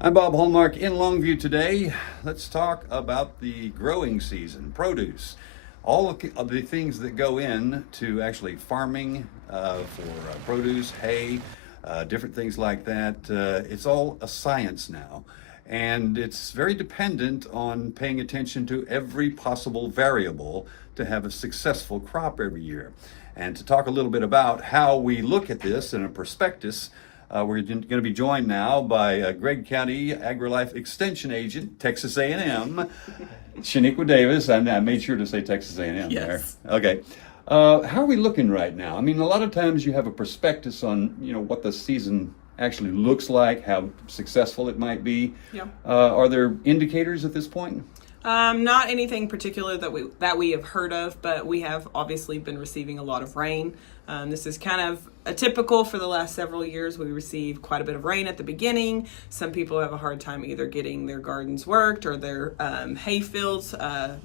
I'm Bob Hallmark in Longview today. Let's talk about the growing season, produce. All of the things that go in to actually farming for produce, hay, different things like that. It's all a science now. And it's very dependent on paying attention to every possible variable to have a successful crop every year. And to talk a little bit about how we look at this in a prospectus, we're going to be joined now by Gregg County Agri-Life Extension Agent, Texas A&M, Shanequa Davis. I made sure to say Texas A&M Yes. there. Okay. How are we looking right now? I mean, a lot of times you have a prospectus on, what the season actually looks like, how successful it might be. Yeah. Are there indicators at this point? Not anything particular that we have heard of, but we have obviously been receiving a lot of rain. This is kind of typical for the last several years. We receive quite a bit of rain at the beginning. Some people have a hard time either getting their gardens worked or their hay fields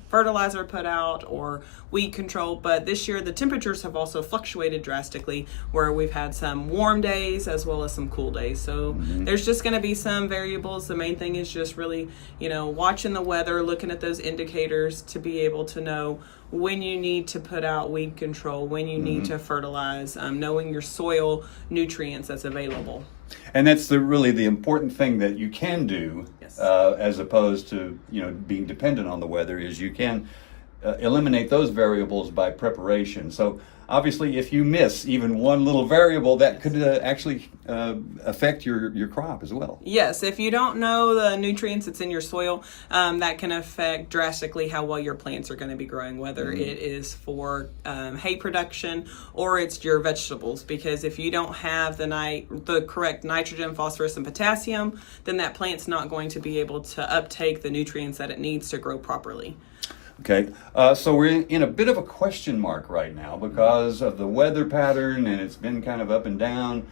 fertilizer put out or weed control. But this year the temperatures have also fluctuated drastically, where we've had some warm days as well as some cool days. So there's just going to be some variables. The main thing is just really, watching the weather, looking at those indicators to be able to know when you need to put out weed control, when you need to fertilize, knowing your soil nutrients that's available. And that's really the important thing that you can do, Yes. As opposed to being dependent on the weather, is you can eliminate those variables by preparation. So obviously, if you miss even one little variable, that could actually affect your crop as well. Yes, if you don't know the nutrients that's in your soil, that can affect drastically how well your plants are going to be growing, whether it is for hay production or it's your vegetables. Because if you don't have the correct nitrogen, phosphorus, and potassium, then that plant's not going to be able to uptake the nutrients that it needs to grow properly. Okay, so we're in a bit of a question mark right now because of the weather pattern, and it's been kind of up and down.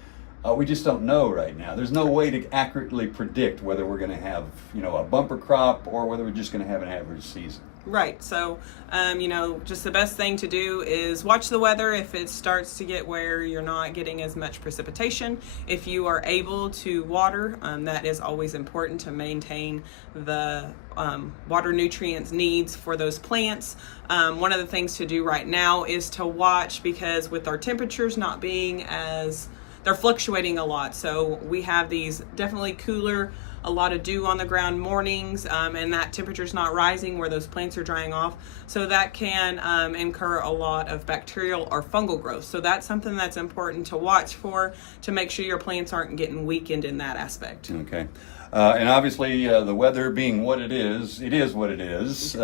We just don't know right now. There's no way to accurately predict whether we're going to have, a bumper crop or whether we're just going to have an average season. Right. So, just the best thing to do is watch the weather. If it starts to get where you're not getting as much precipitation, if you are able to water, that is always important to maintain the water nutrients needs for those plants. One of the things to do right now is to watch, because with our temperatures not being they're fluctuating a lot. So we have these definitely cooler, a lot of dew on the ground mornings, and that temperature's not rising where those plants are drying off. So that can incur a lot of bacterial or fungal growth. So that's something that's important to watch for, to make sure your plants aren't getting weakened in that aspect. Okay. And obviously, the weather being what it is what it is.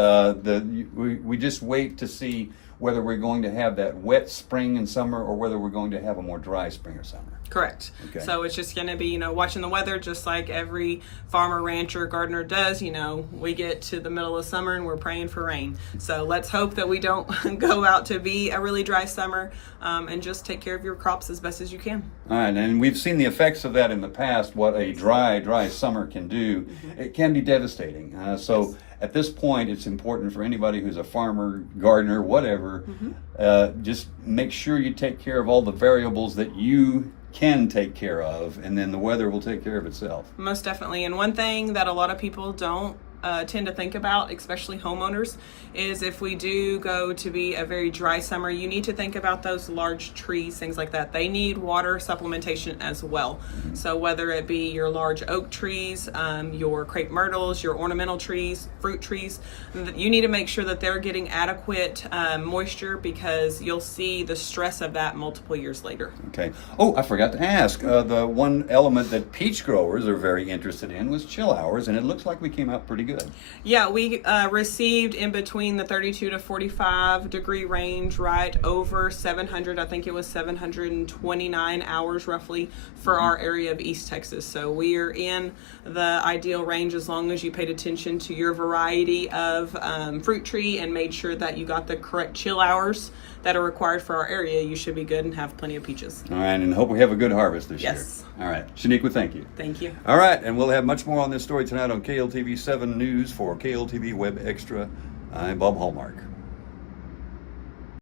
We just wait to see whether we're going to have that wet spring and summer or whether we're going to have a more dry spring or summer. Correct. Okay. So it's just going to be, watching the weather, just like every farmer, rancher, gardener does. We get to the middle of summer and we're praying for rain. So let's hope that we don't go out to be a really dry summer, and just take care of your crops as best as you can. All right, and we've seen the effects of that in the past, what a dry summer can do. It can be devastating. So at this point, it's important for anybody who's a farmer, gardener, whatever, just make sure you take care of all the variables that you can take care of, and then the weather will take care of itself. Most definitely. And one thing that a lot of people don't tend to think about, especially homeowners, is if we do go to be a very dry summer, you need to think about those large trees, things like that. They need water supplementation as well. So whether it be your large oak trees, your crepe myrtles, your ornamental trees, fruit trees, you need to make sure that they're getting adequate moisture, because you'll see the stress of that multiple years later. Okay. Oh, I forgot to ask. The one element that peach growers are very interested in was chill hours, and it looks like we came out pretty good. Yeah, we received in between the 32 to 45 degree range, right over 700. I think it was 729 hours roughly for our area of East Texas. So we are in the ideal range as long as you paid attention to your variety of fruit tree and made sure that you got the correct chill hours that are required for our area. You should be good and have plenty of peaches. All right, and hope we have a good harvest this year. Yes. All right. Shanequa, thank you. Thank you. All right, and we'll have much more on this story tonight on KLTV 7 News for KLTV Web Extra. I'm Bob Hallmark.